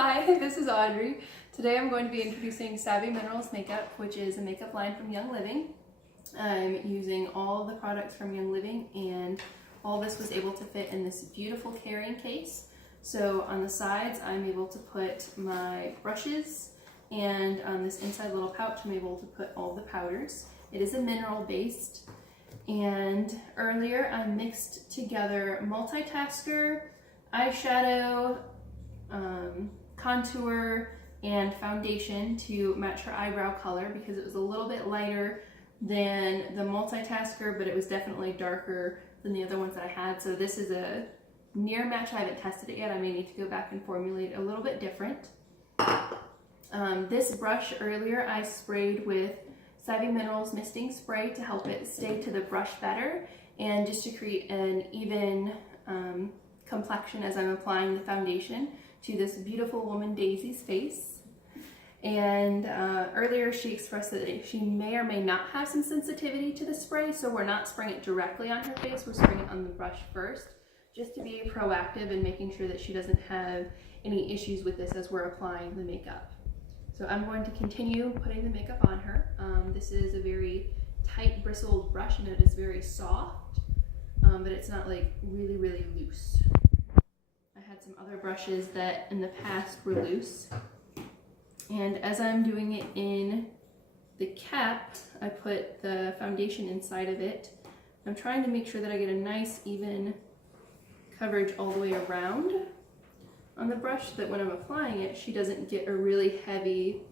Hi, this is Audrey. Today I'm going to be introducing Savvy Minerals Makeup, which is a makeup line from Young Living. I'm using all the products from Young Living, and all this was able to fit in this beautiful carrying case. So on the sides I'm able to put my brushes, and on this inside little pouch I'm able to put all the powders. It is a mineral based, and earlier I mixed together multitasker, eyeshadow, contour, and foundation to match her eyebrow color because it was a little bit lighter than the multitasker, but it was definitely darker than the other ones that I had. So this is a near match. I haven't tested it yet. I may need to go back and formulate a little bit different. This brush earlier I sprayed with Savvy Minerals Misting Spray to help it stay to the brush better and just to create an even complexion as I'm applying the foundation to this beautiful woman Daisy's face. And earlier she expressed that she may or may not have some sensitivity to the spray, so we're not spraying it directly on her face, we're spraying it on the brush first, just to be proactive and making sure that she doesn't have any issues with this as we're applying the makeup. So I'm going to continue putting the makeup on her. This is a very tight bristled brush and it is very soft, but it's not like really loose. I had some other brushes that in the past were loose. And as I'm doing it in the cap, I put the foundation inside of it. I'm trying to make sure that I get a nice even coverage all the way around on the brush so that when I'm applying it, she doesn't get a really heavy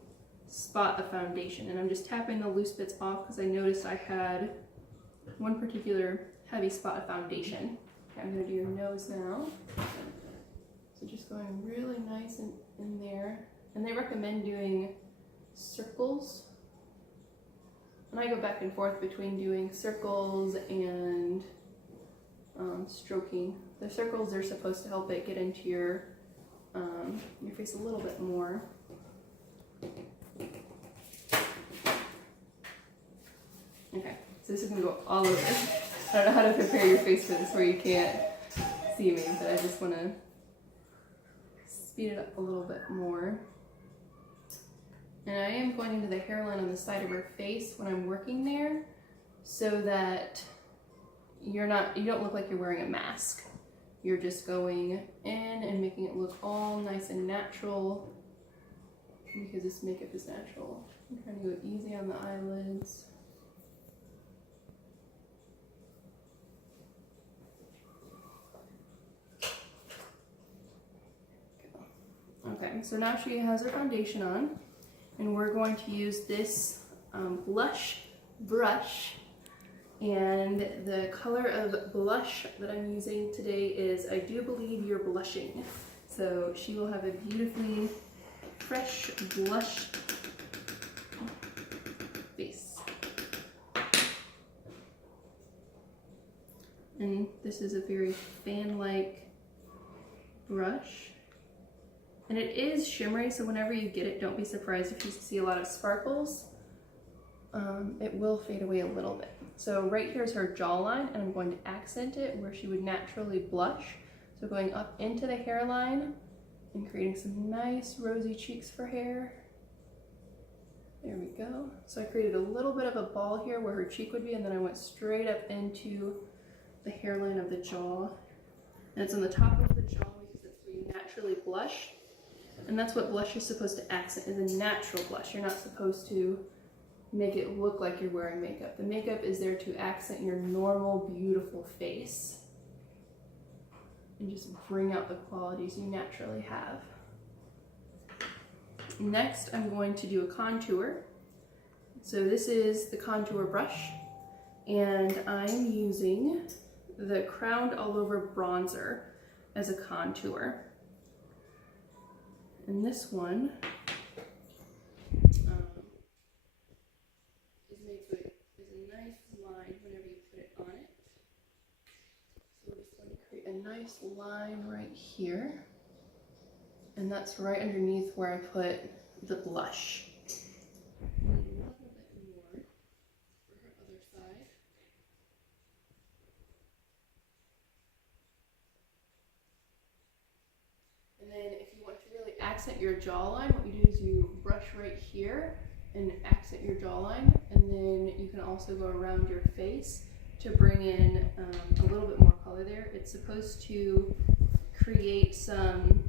spot of foundation. And I'm just tapping the loose bits off because I noticed I had one particular heavy spot of foundation. Okay, I'm going to do your nose now. So just going really nice in there. And they recommend doing circles. And I go back and forth between doing circles and stroking. The circles are supposed to help it get into your face a little bit more. Okay, so this is going to go all over. I don't know how to prepare your face for this where you can't see me, but I just want to speed it up a little bit more. And I am going into the hairline on the side of her face when I'm working there so that you don't look like you're wearing a mask. You're just going in and making it look all nice and natural because this makeup is natural. I'm trying to go easy on the eyelids. Okay, so now she has her foundation on, and we're going to use this blush brush, and the color of blush that I'm using today is I Do Believe You're Blushing. So she will have a beautifully fresh blush face. And this is a very fan-like brush. And it is shimmery, so whenever you get it, don't be surprised if you see a lot of sparkles. It will fade away a little bit. So right here is her jawline, and I'm going to accent it where she would naturally blush. So going up into the hairline and creating some nice rosy cheeks for hair. There we go. So I created a little bit of a ball here where her cheek would be, and then I went straight up into the hairline of the jaw. And it's on the top of the jaw because that's where you naturally blush. And that's what blush is supposed to accent, is a natural blush. You're not supposed to make it look like you're wearing makeup. The makeup is there to accent your normal, beautiful face and just bring out the qualities you naturally have. Next, I'm going to do a contour. So this is the contour brush, and I'm using the Crowned All Over bronzer as a contour. And this one is a nice line whenever you put it on it. So we're just going to create a nice line right here. And that's right underneath where I put the blush. A little bit more for her other side. And then if you want to really accent your jawline, what you do is you brush right here and accent your jawline, and then you can also go around your face to bring in a little bit more color there. It's supposed to create some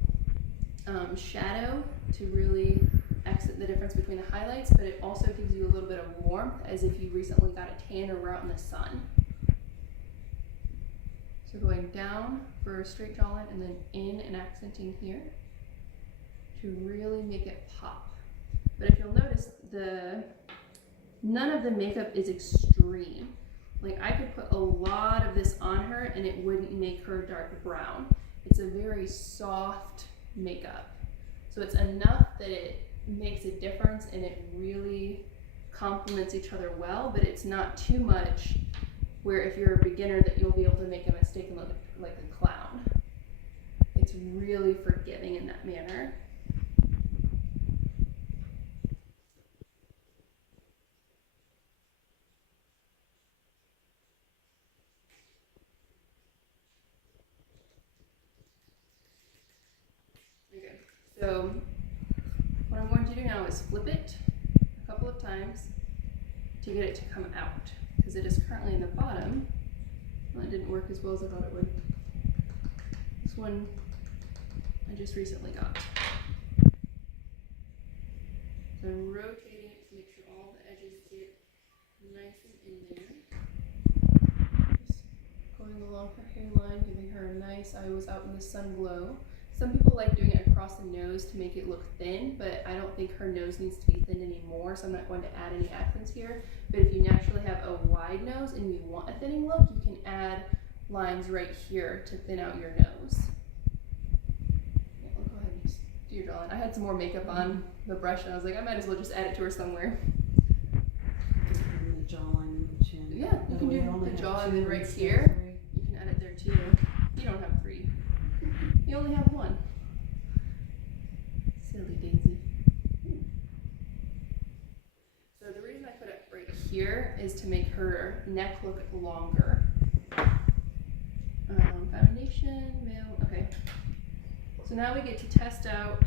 shadow to really accent the difference between the highlights, but it also gives you a little bit of warmth as if you recently got a tan or were out in the sun. So going down for a straight jawline and then in and accenting here to really make it pop. But if you'll notice, none of the makeup is extreme. Like I could put a lot of this on her and it wouldn't make her dark brown. It's a very soft makeup. So it's enough that it makes a difference and it really complements each other well, but it's not too much where if you're a beginner that you'll be able to make a mistake and look like a clown. It's really forgiving in that manner. Okay, so what I'm going to do now is flip it a couple of times to get it to come out, because it is currently in the bottom. Well, it didn't work as well as I thought it would. This one I just recently got. So I'm rotating it to make sure all the edges get nice and in there. Just going along her hairline, giving her a nice, I was out in the sun glow. Some people like doing it across the nose to make it look thin, but I don't think her nose needs to be thin anymore, so I'm not going to add any accents here. But if you naturally have a wide nose and you want a thinning look, you can add lines right here to thin out your nose. Yeah, I'll go ahead and just do your jawline. I had some more makeup on the brush and I was like, I might as well just add it to her somewhere. The jawline and the chin. Yeah, you can do the jaw and then right here. You can add it there too. You don't have 3. You only have 1. Silly Daisy. So the reason I put it right here is to make her neck look longer. Foundation, okay. So now we get to test out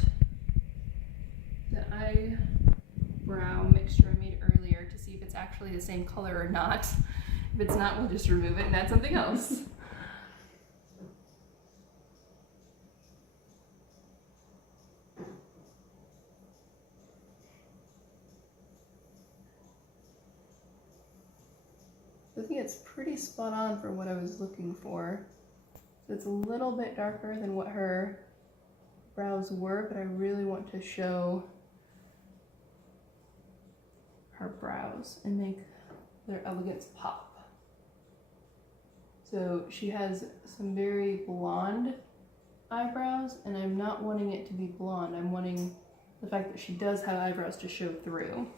the eyebrow mixture I made earlier to see if it's actually the same color or not. If it's not, we'll just remove it and add something else. I think it's pretty spot on for what I was looking for. So it's a little bit darker than what her brows were, but I really want to show her brows and make their elegance pop. So she has some very blonde eyebrows, and I'm not wanting it to be blonde. I'm wanting the fact that she does have eyebrows to show through.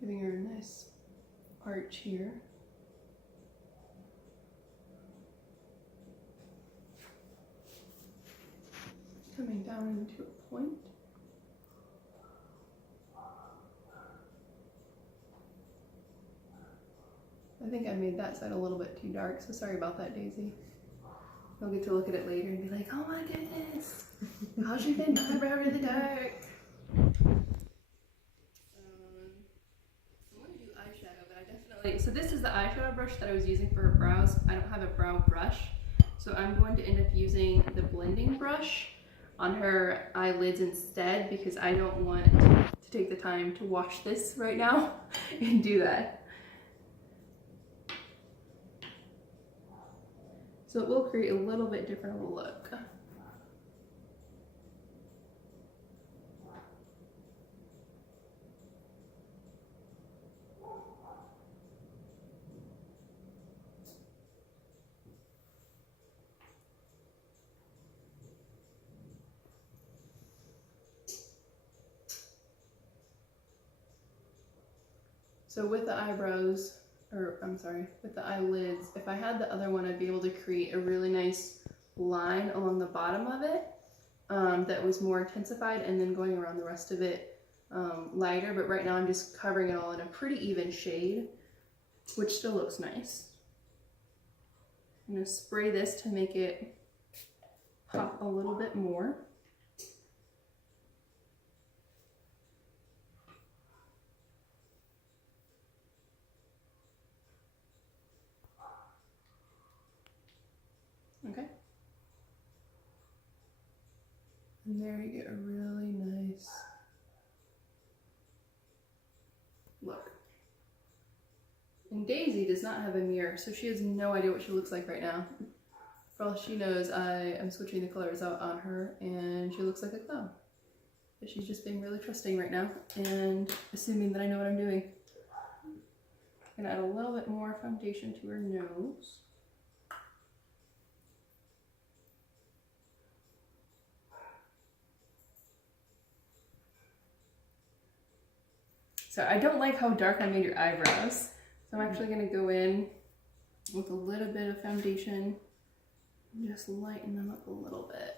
Giving her a nice arch here. Coming down into a point. I think I made that side a little bit too dark, so sorry about that, Daisy. You'll get to look at it later and be like, oh my goodness, how'd you fit my eyebrow in the dark? So this is the eyeshadow brush that I was using for her brows. I don't have a brow brush, so I'm going to end up using the blending brush on her eyelids instead, because I don't want to take the time to wash this right now and do that. So it will create a little bit different of a look. So with the eyebrows, or I'm sorry, with the eyelids, if I had the other one, I'd be able to create a really nice line along the bottom of it. that was more intensified, and then going around the rest of it lighter. But right now I'm just covering it all in a pretty even shade, which still looks nice. I'm going to spray this to make it pop a little bit more. Okay. And there you get a really nice look. And Daisy does not have a mirror, so she has no idea what she looks like right now. For all she knows, I am switching the colors out on her, and she looks like a clown. But she's just being really trusting right now, and assuming that I know what I'm doing. I'm gonna add a little bit more foundation to her nose. So I don't like how dark I made your eyebrows. So I'm actually gonna go in with a little bit of foundation and just lighten them up a little bit.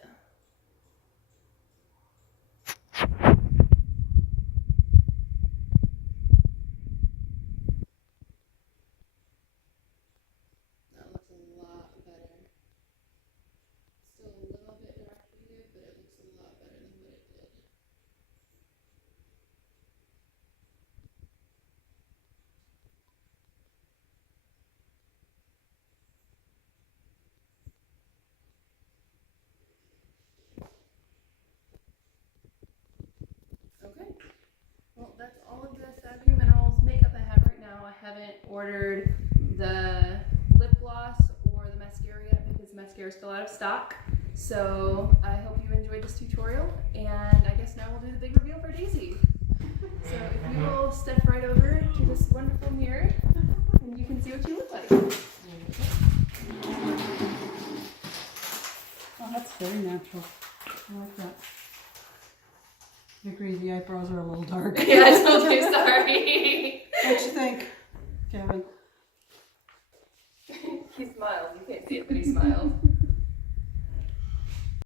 That looks a lot better. Still a little bit dark here, but it looks a lot better than what it did. Okay, well that's all of the Savvy Minerals makeup I have right now. I haven't ordered the lip gloss or the mascara yet because the mascara is still out of stock. So I hope you enjoyed this tutorial, and I guess now we'll do the big reveal for Daisy. So if you will step right over to this wonderful mirror, and you can see what you look like. Oh, that's very natural. I like that. I agree, the eyebrows are a little dark. Yeah, I told you, sorry. What you think, Kevin?